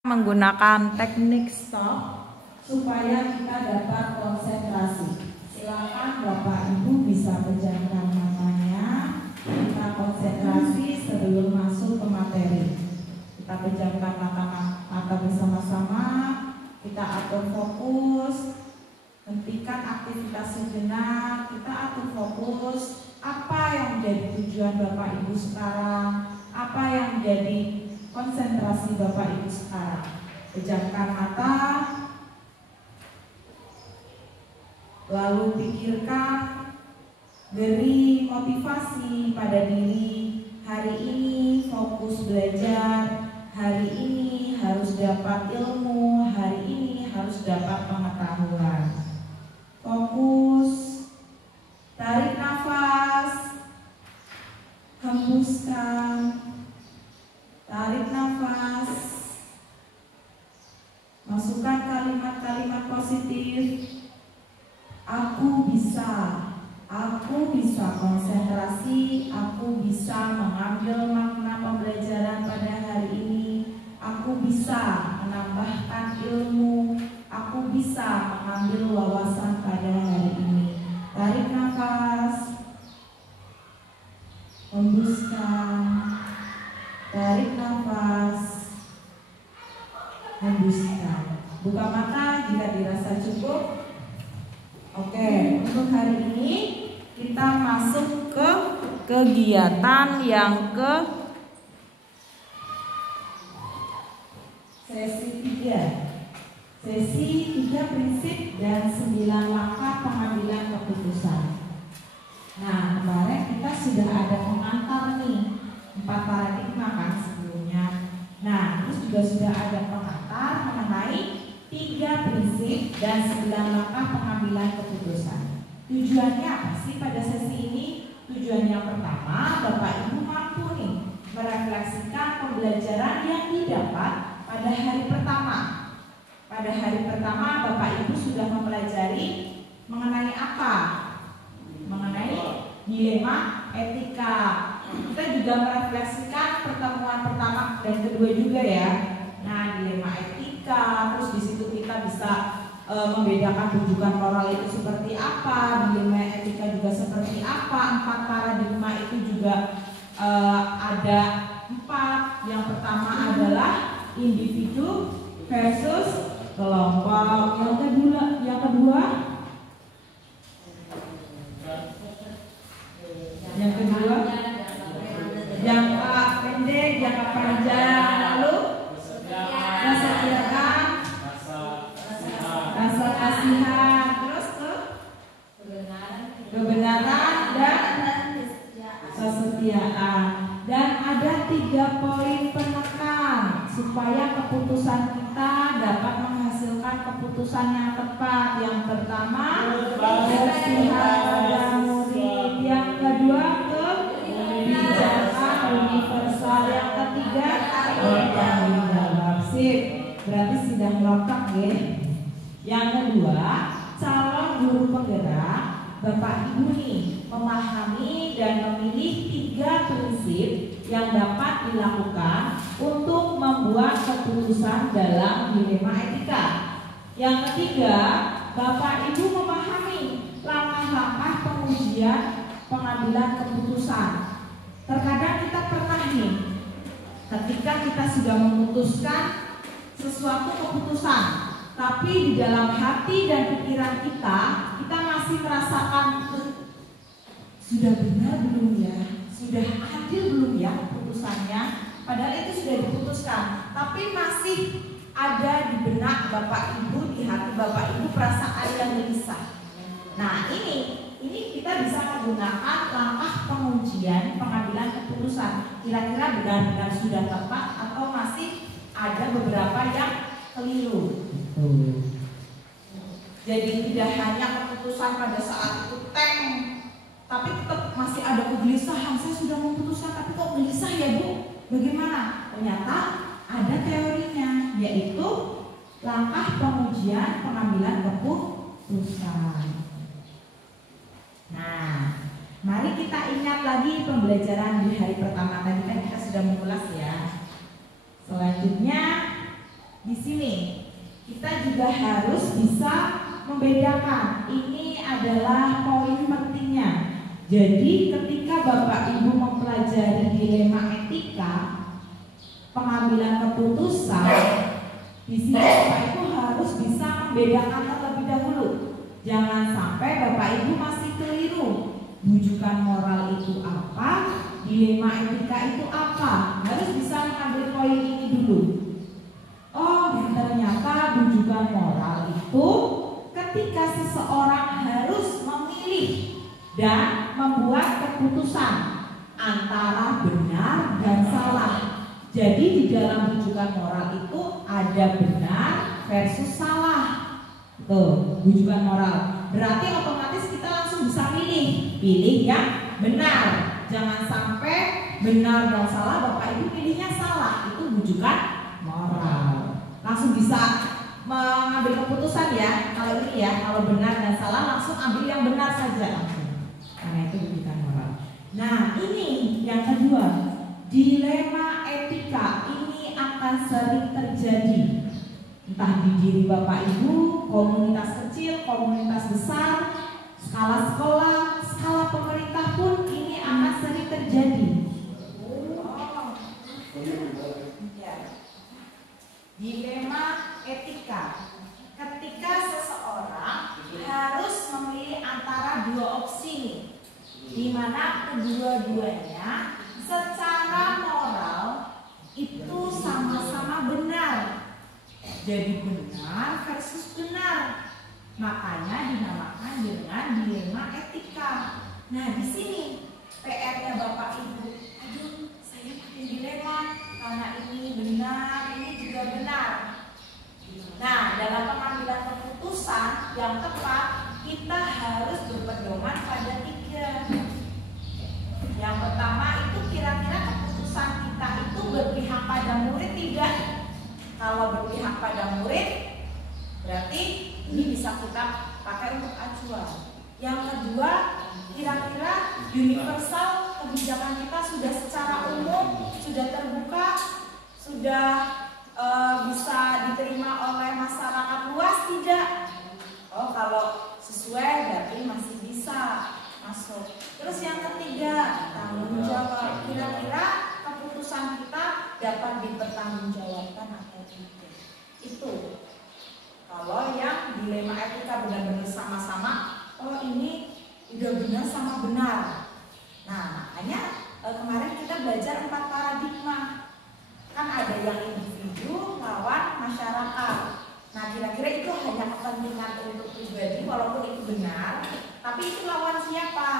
Menggunakan teknik stop supaya kita dapat konsentrasi. Silakan Bapak Ibu bisa pejamkan matanya. Kita konsentrasi sebelum masuk ke materi. Kita pejamkan mata bersama-sama. Kita atur fokus. Hentikan aktivitas sejenak. Kita atur fokus. Apa yang menjadi tujuan Bapak Ibu sekarang? Apa yang menjadi konsentrasi Bapak Ibu sekarang? Pejamkan mata, lalu pikirkan, beri motivasi pada diri. Hari ini fokus belajar, hari ini harus dapat ilmu, hari ini harus dapat pengetahuan. Fokus, tarik nafas, hembuskan. Tarik nafas, masukkan kalimat-kalimat positif. Aku bisa konsentrasi, aku bisa mengambil makna pembelajaran pada hari ini, aku bisa menambahkan ilmu, aku bisa mengambil wawasan pada hari ini. Tarik nafas, hembuskan. Tarik nafas, hembuskan. Buka mata jika dirasa cukup. Oke, untuk hari ini kita masuk ke kegiatan yang ke sesi 3. Sesi 3 prinsip dan 9 langkah pengambilan keputusan. Nah, kemarin kita sudah ada pengantar nih. 4 paradigma kan sebelumnya. Nah, terus juga sudah ada pengantar mengenai 3 prinsip dan 9 langkah pengambilan keputusan. Tujuannya apa sih pada sesi ini? Tujuannya pertama, Bapak Ibu mampu nih merefleksikan pembelajaran yang didapat pada hari pertama. Pada hari pertama Bapak Ibu sudah mempelajari mengenai apa? Mengenai dilema etika. Kita juga merefleksikan pertemuan pertama dan kedua juga ya. Nah, dilema etika, terus di situ kita bisa membedakan rujukan moral itu seperti apa, dilema etika juga seperti apa. 4 paradigma itu juga ada 4. Yang pertama adalah individu versus kelompok. Yang kedua jangka pendek, jangka panjang, lalu kesetiaan, rasa kasihan, terus kebenaran dan kesetiaan. Dan ada 3 poin penekan supaya keputusan kita dapat menghasilkan keputusan yang tepat. Yang pertama, kesetiaan pada murid. Yang kedua, kebijakan universal. Yang ketiga, bertanggung jawab. Sip, berarti sudah lengkap ya. Yang kedua, calon guru penggerak, Bapak Ibu nih memahami dan memilih 3 prinsip yang dapat dilakukan untuk membuat keputusan dalam dilema etika. Yang ketiga, Bapak Ibu memahami langkah-langkah pengujian pengambilan keputusan. Terkadang kita pernah nih, ketika kita sudah memutuskan sesuatu keputusan, tapi di dalam hati dan pikiran kita masih merasakan sudah benar belum ya, sudah adil belum ya keputusannya. Padahal itu sudah diputuskan, tapi masih ada di benak Bapak Ibu, di hati Bapak Ibu perasaan yang gelisah. Nah, ini kita bisa menggunakan langkah pengujian pengambilan keputusan. Kira-kira benar-benar sudah tepat atau masih ada beberapa yang keliru. Jadi tidak hanya keputusan pada saat itu tapi tetap masih ada kegelisahan. Saya sudah memutuskan tapi kok gelisah ya Bu? Bagaimana? Ternyata ada teorinya, yaitu langkah pengujian pengambilan keputusan. Nah, mari kita ingat lagi pembelajaran di hari pertama tadi kan kita sudah mengulas ya. Selanjutnya sini kita juga harus bisa membedakan. Ini adalah poin pentingnya. Jadi ketika Bapak Ibu mempelajari dilema etika, pengambilan keputusan, di sini Bapak Ibu harus bisa membedakan terlebih dahulu. Jangan sampai Bapak Ibu masih keliru. Bujukan moral itu apa? Dilema etika itu apa? Harus bisa mengambil poin ini dulu. Oh, ternyata bujukan moral itu ketika seseorang harus memilih dan membuat keputusan antara benar dan salah. Jadi di dalam bujukan moral itu ada benar versus salah. Tuh, bujukan moral. Berarti otomatis kita langsung bisa pilih yang benar. Jangan sampai benar dan salah Bapak Ibu pilihnya salah. Itu bujukan moral. Langsung bisa mengambil keputusan ya. Kalau ini ya, kalau benar dan salah langsung ambil yang benar saja. Karena itu bujukan moral. Nah, ini yang kedua, dilema etika ini akan sering terjadi. Entah di diri Bapak Ibu, komunitas kecil, komunitas besar, skala sekolah, skala pemerintah pun ini akan sering terjadi. Dilema etika. Ketika seseorang harus memilih antara dua opsi, di mana kedua-duanya secara moral itu sama-sama benar. Jadi benar versus benar. Makanya dinamakan dengan dilema etika. Nah, di sini PR-nya Bapak Ibu. Aduh, saya makin dilema karena ini benar, ini juga benar. Nah, dalam pengambilan keputusan yang tepat, kita harus berpedoman pada 3. Yang pertama itu kira-kira keputusan kita itu berpihak pada murid tidak? Kalau berpihak pada murid, berarti ini bisa kita pakai untuk acuan. Yang kedua, kira-kira universal kebijakan kita sudah secara umum, sudah terbuka, sudah bisa diterima oleh masyarakat luas tidak? Oh, kalau sesuai berarti masih bisa masuk. Terus yang ketiga, tanggung jawab. Kira-kira keputusan kita dapat dipertanggungjawabkan atau tidak? Itu kalau yang dilema etika benar-benar sama-sama, oh ini udah benar sama benar. Nah, makanya kemarin kita belajar 4 paradigma. Kan ada yang individu lawan masyarakat. Nah, kira-kira itu hanya kepentingan untuk pribadi walaupun itu benar, tapi itu lawan siapa?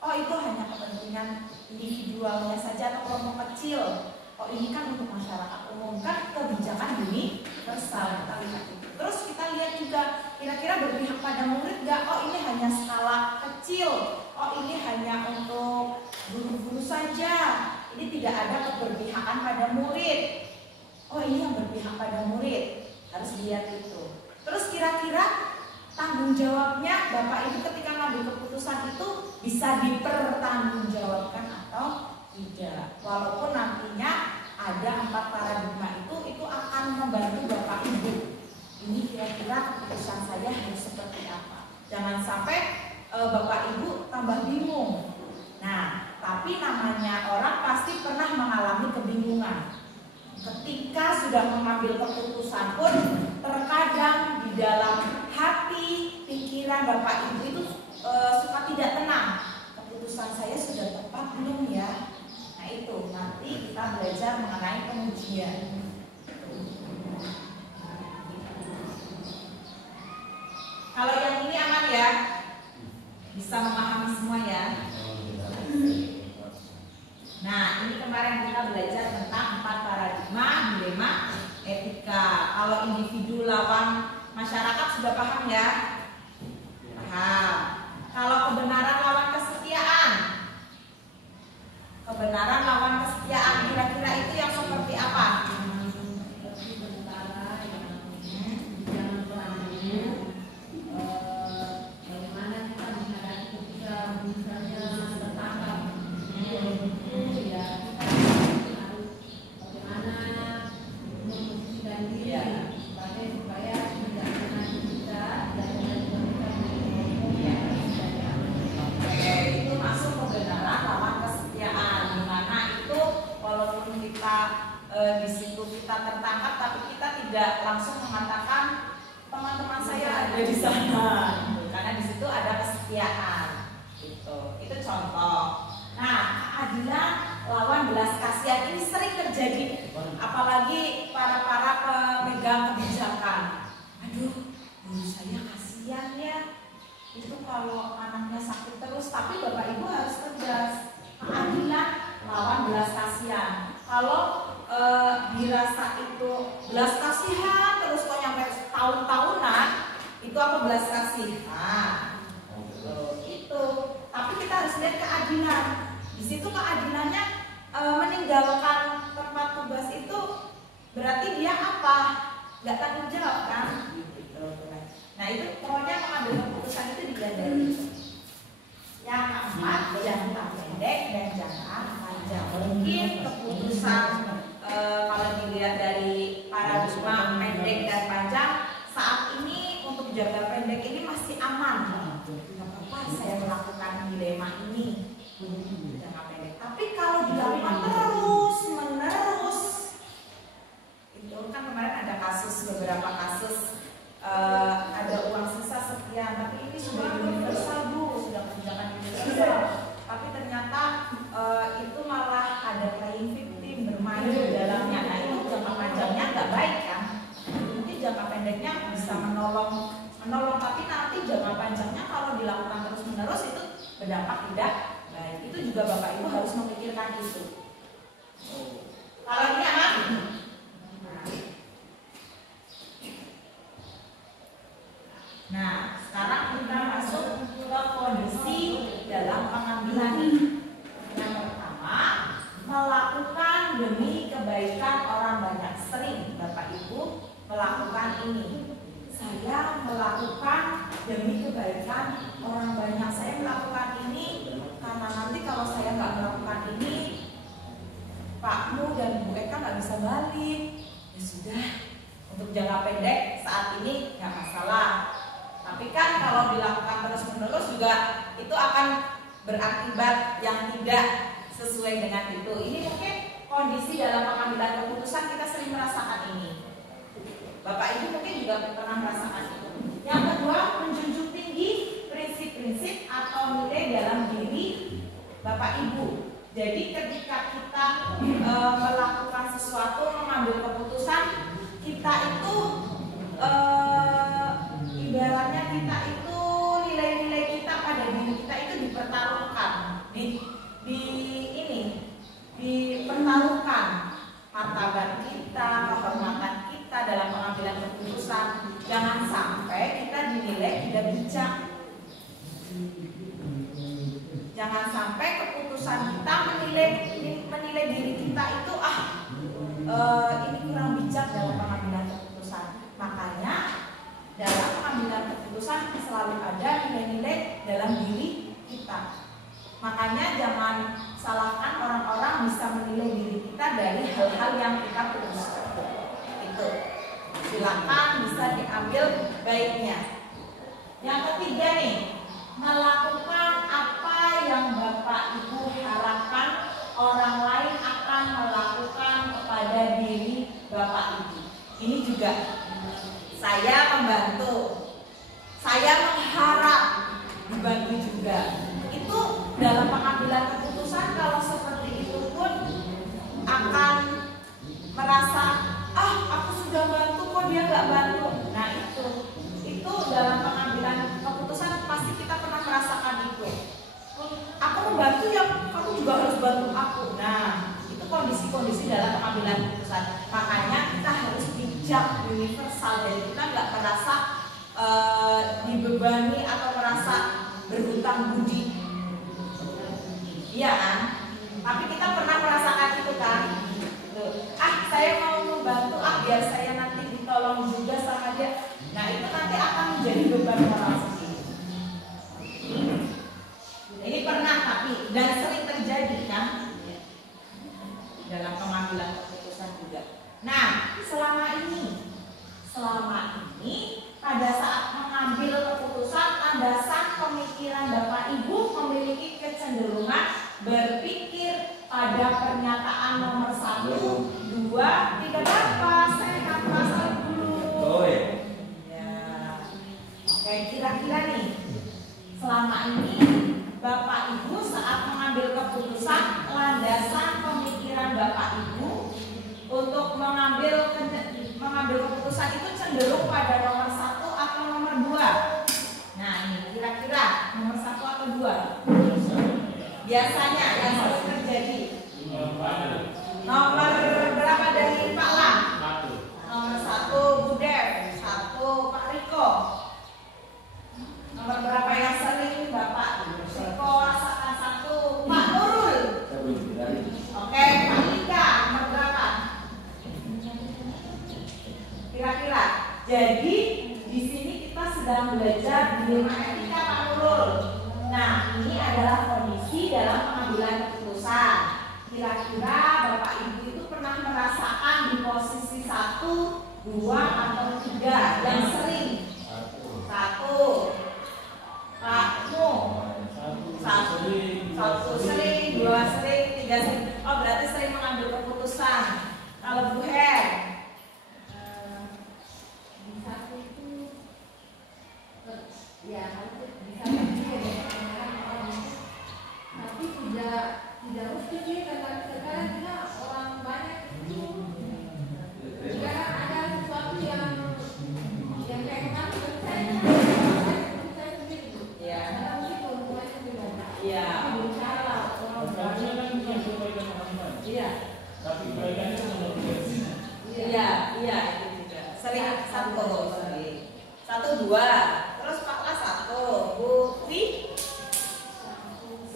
Oh, itu hanya kepentingan individualnya saja atau kelompok kecil. Oh, ini kan untuk masyarakat umum, kan kebijakan universal. Kita lihat itu. Terus kita lihat juga kira-kira berpihak pada murid nggak? Oh, ini hanya skala kecil. Oh, ini hanya untuk guru-guru saja. Ini tidak ada keberpihakan pada murid. Oh, ini yang berpihak pada murid. Harus lihat itu. Terus kira-kira tanggung jawabnya Bapak Ibu ketika ngambil keputusan itu bisa dipertanggungjawabkan atau tidak. Walaupun nantinya ada 4 paradigma itu akan membantu Bapak Ibu. Ini kira-kira keputusan saya harus seperti apa. Jangan sampai Bapak Ibu tambah bingung. Nah, tapi namanya orang pasti pernah mengalami kebingungan. Ketika sudah mengambil keputusan pun terkadang di dalam hati, pikiran Bapak Ibu itu suka tidak tenang. Keputusan saya sudah tepat belum ya? Nah, itu nanti kita belajar mengenai pengujian. Kalau yang ini aman ya? Bisa memahami semua ya? Nah, ini kemarin kita belajar tentang 4 paradigma dilema etika. Kalau individu lawan masyarakat sudah paham ya? Paham. Kalau kebenaran lawan kesetiaan. Kebenaran lawan kesetiaan, kira-kira itu yang seperti apa? berangkat tapi kita tidak langsung mengatakan teman-teman saya ada di sana, gitu. Karena di situ ada kesetiaan, gitu. Itu contoh. Nah, keadilan lawan belas kasihan ini sering terjadi, apalagi para pemegang kebijakan. Aduh, guru saya kasihan ya. Itu kalau anaknya sakit terus, tapi Bapak Ibu harus tegas. Keadilan lawan belas kasihan. Kalau dirasa itu belas kasihan terus kok nyampe tahun-tahunan, itu apa belas kasihan? Itu. Tapi kita harus lihat keadilan. Di situ keadilannya meninggalkan tempat tugas itu berarti dia apa? Nggak tanggung jawab kan? Gitu. Nah itu pokoknya mengambil keputusan itu dihindari. Yang keempat, jangka pendek dan jangka panjang. Mungkin keputusan kalau dilihat dari paradigma pendek dan panjang saat ini untuk jangka pendek ini masih aman. Tidak apa-apa saya melakukan dilema ini jangka pendek. Tapi kalau dilakukan terus menerus, itu kan kemarin ada beberapa kasus ada uang sisa sekian, tapi ini sudah universal Bu, sudah kebijakan universal. Tapi ternyata itu malah ada playing victim bermain di dalamnya. Nah itu jangka panjangnya nggak baik kan? Mungkin jangka pendeknya bisa menolong, tapi nanti jangka panjangnya kalau dilakukan terus menerus itu berdampak tidak baik. Itu juga Bapak Ibu harus memikirkan itu. Kalau ini anak. Nah, sekarang kita masuk ke kondisi dalam pengambilan. Yang pertama, melakukan demi kebaikan orang banyak. Sering Bapak Ibu melakukan ini. Saya melakukan demi kebaikan orang banyak. Saya melakukan ini karena nanti kalau saya nggak melakukan ini, Pak Mu dan Bu Eka nggak bisa balik. Ya sudah, untuk jangka pendek saat ini nggak masalah. Tapi kan kalau dilakukan terus-menerus juga itu akan berakibat yang tidak sesuai dengan itu. Ini mungkin kondisi dalam pengambilan keputusan kita sering merasakan ini. Bapak Ibu mungkin juga pernah merasakan itu. Yang kedua, menjunjung tinggi prinsip-prinsip atau nilai dalam diri Bapak Ibu. Jadi ketika kita melakukan sesuatu, mengambil keputusan, kita itu ibaratnya kita itu nilai-nilai kita pada diri kita itu dipertaruhkan, dipertaruhkan martabat kita, kehormatan kita dalam pengambilan keputusan. Jangan sampai kita dinilai tidak bijak. Jangan sampai keputusan kita menilai diri kita itu ini kurang bijak dalam pengambilan keputusan. Makanya dalam pengambilan keputusan selalu ada nilai-nilai dalam diri kita. Makanya jangan salahkan orang-orang bisa menilai diri kita dari hal-hal yang kita putuskan. Itu silakan bisa diambil baiknya. Yang ketiga nih, melakukan apa yang Bapak Ibu harapkan orang lain akan melakukan kepada diri Bapak Ibu. Ini juga saya membantu, saya mengharap dibantu juga. Itu dalam pengambilan keputusan kalau seperti itu pun akan merasa aku sudah bantu kok dia nggak bantu. Nah itu dalam pengambilan keputusan pasti kita pernah merasakan itu. Aku membantu ya kamu juga harus bantu aku. Nah itu kondisi-kondisi dalam pengambilan keputusan. Makanya kita harus bijak universal dan kita nggak merasa dibebani atau merasa berhutang budi. Iya kan? Tapi kita pernah merasakan itu kan? Saya mau membantu biar saya nanti ditolong juga sama dia. Nah itu nanti akan menjadi beban moral sendiri. Ini pernah tapi dan sering terjadi kan? Dalam pengambilan keputusan juga. Nah selama ini pada saat mengambil keputusan, landasan pemikiran Bapak Ibu memiliki kecenderungan berpikir pada pernyataan nomor 1, 2, 3 berapa? Saya cenderung pada nomor 1 atau nomor 2? Nah ini kira-kira nomor 1 atau 2? Biasanya yang sering terjadi. Nomor berapa dari Pak Lang? Nomor 1 Bu Dev, 1 Pak Riko. Nomor berapa yang sering Bapak Riko rasakan? 1 Pak Nurul. Oke, Pak Ika, nomor berapa? Kira-kira. Jadi di sini kita sedang belajar dilema etika Pak Nurul. Nah, ini adalah kondisi dalam pengambilan keputusan. Kira-kira Bapak Ibu itu pernah merasakan di posisi 1, 2, atau 3 yang sering? 1. Pak Mu. 1 sering, 2 sering, 3 sering. Oh, berarti sering mengambil keputusan. Kalau Bu Her? Ya, bisa tapi tidak mesti sih, karena sekarang kita orang banyak itu sekarang ada sesuatu yang kayak kemarin saya sendiri Ya. dalam situ mulai juga Ya. bicara orang banyak Iya. Tapi kebaikannya nomor 2. Iya, iya itu juga. Sering 1 sering. 1, 2. Terus Pak Las 1. Bu Ti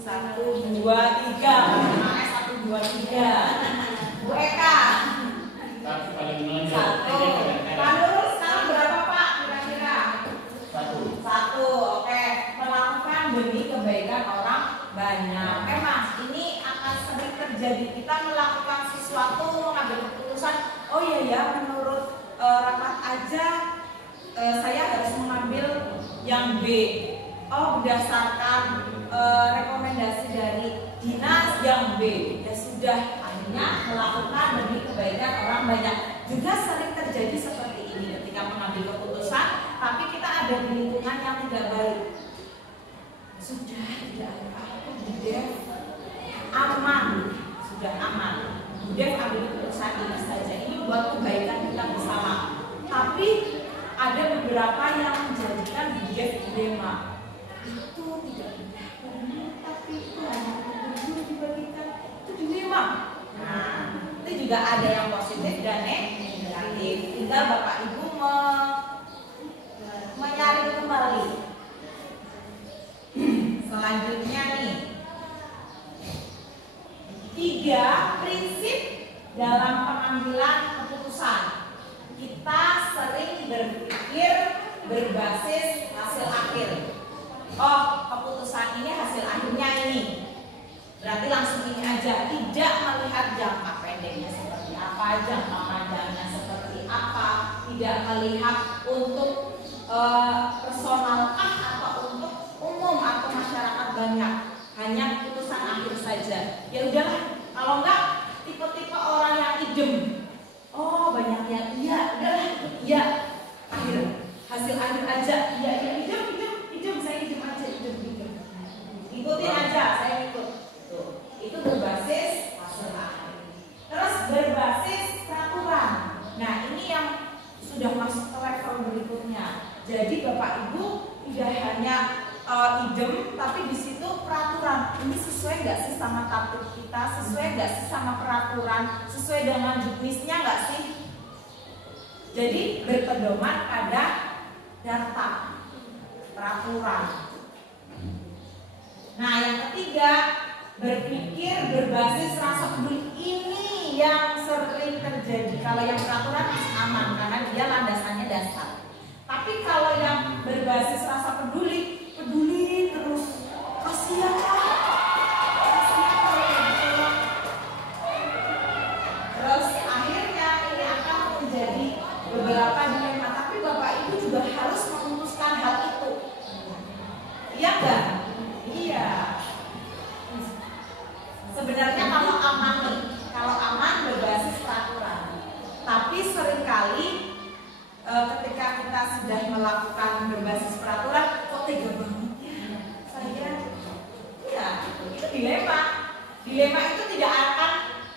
1, 2, 3. Mana 1, 2, 3. Bu Eka Tapi paling menonjol 1. Pak Nurul sekarang berapa Pak kira-kira? 1. 1. Oke, melakukan demi kebaikan orang banyak. Memang ini akan sering terjadi, kita melakukan sesuatu, mengambil keputusan. Oh iya ya, menurut rapat aja saya harus mengambil yang B. Oh, berdasarkan rekomendasi dari dinas yang B. Ya sudah, akhirnya melakukan demi kebaikan orang banyak. Juga sering terjadi seperti ini ketika mengambil keputusan, tapi kita ada di lingkungan yang tidak baik. Sudah tidak ada apa, Dev aman, sudah aman. Dev ambil keputusan ini saja, ini buat kebaikan kita bersama. Tapi ada beberapa yang menjadikan Dev dilema. Itu tidak benar, tapi itu hanya untuk dibagikan, itu dilema. Nah, itu juga ada yang positif dan negatif. Tinggal Bapak Ibu menyaring kembali. Selanjutnya nih, 3 prinsip dalam pengambilan keputusan. Kita sering berpikir berbasis hasil akhir. Oh, keputusan ini hasil akhirnya ini. Berarti langsung ini aja, tidak melihat jangka pendeknya seperti apa, jangka panjangnya seperti apa, tidak melihat untuk personalkah atau untuk umum atau masyarakat banyak, hanya keputusan akhir saja. Ya udahlah, kalau enggak tipe-tipe orang yang idem. Oh, banyak yang iya, udahlah, iya, akhir hasil akhir aja, iya, idem, saya idem aja, idem. Ikutin aja, saya ikut. Tuh, itu berbasis hasil akhir. Terus berbasis peraturan. Nah, ini yang sudah masuk ke level berikutnya. Jadi Bapak Ibu tidak hanya idem, tapi di situ peraturan. Ini sesuai nggak sih sama tatib kita? Sesuai nggak sih sama peraturan? Sesuai dengan juknisnya nggak sih? Jadi berpedoman pada data, peraturan. Nah, yang ketiga, berpikir berbasis rasa peduli. Ini yang sering terjadi. Kalau yang peraturan masih aman karena dia landasannya dasar. Tapi kalau yang berbasis rasa peduli terus, kasihan lah. Terus akhirnya ini akan menjadi beberapa dilema. Tapi Bapak Ibu juga harus memutuskan hal itu. Iya enggak? Iya. Sebenarnya kalau aman berbasis peraturan. Tapi seringkali ketika kita sudah melakukan berbasis peraturan, kok tega banget ya saya? Ya, itu dilema. Dilema itu tidak akan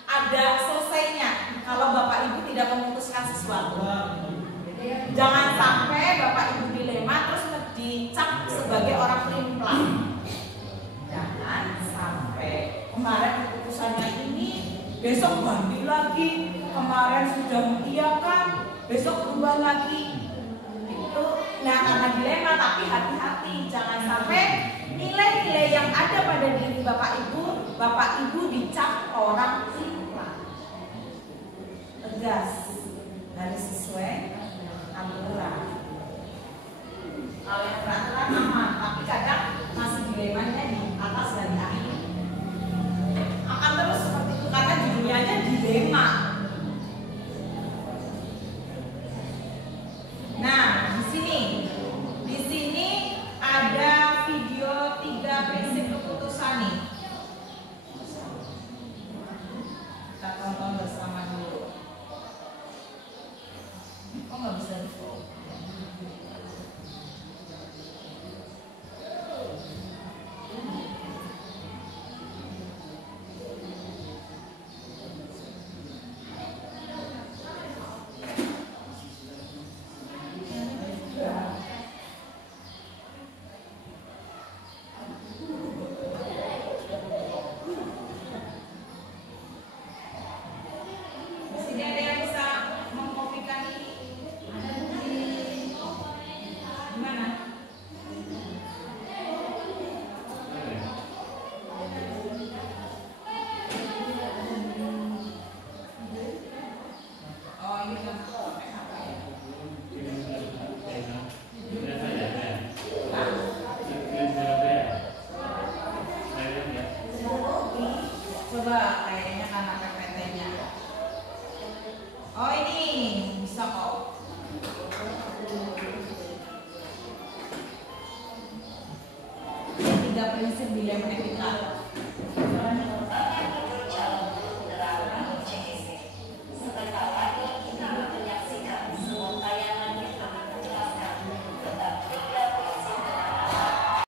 ada selesainya kalau Bapak Ibu tidak memutuskan sesuatu. jadi Jangan sampai Bapak Ibu dilema terus dicap sebagai orang pelin-pelan. Jangan sampai kemarin keputusannya ini, besok ganti lagi. Kemarin sudah mengiyakan, besok berubah lagi. Itu nah karena dilema, tapi hati-hati jangan sampai nilai-nilai yang ada pada diri Bapak Ibu dicap orang pelin-pelan. Tegas, harus sesuai aturan. Kalau yang peraturan aman, tapi kadang masih dilemanya di atas dan di akhir. Akan terus seperti itu karena di dunianya dilema. Nah, di sini ada video 3 prinsip keputusan nih. Kita tonton bersama dulu. Kok nggak bisa di-follow? Coba kayaknya karena PPT-nya. Oh ini bisa kok. Tiga prinsip dilema etika.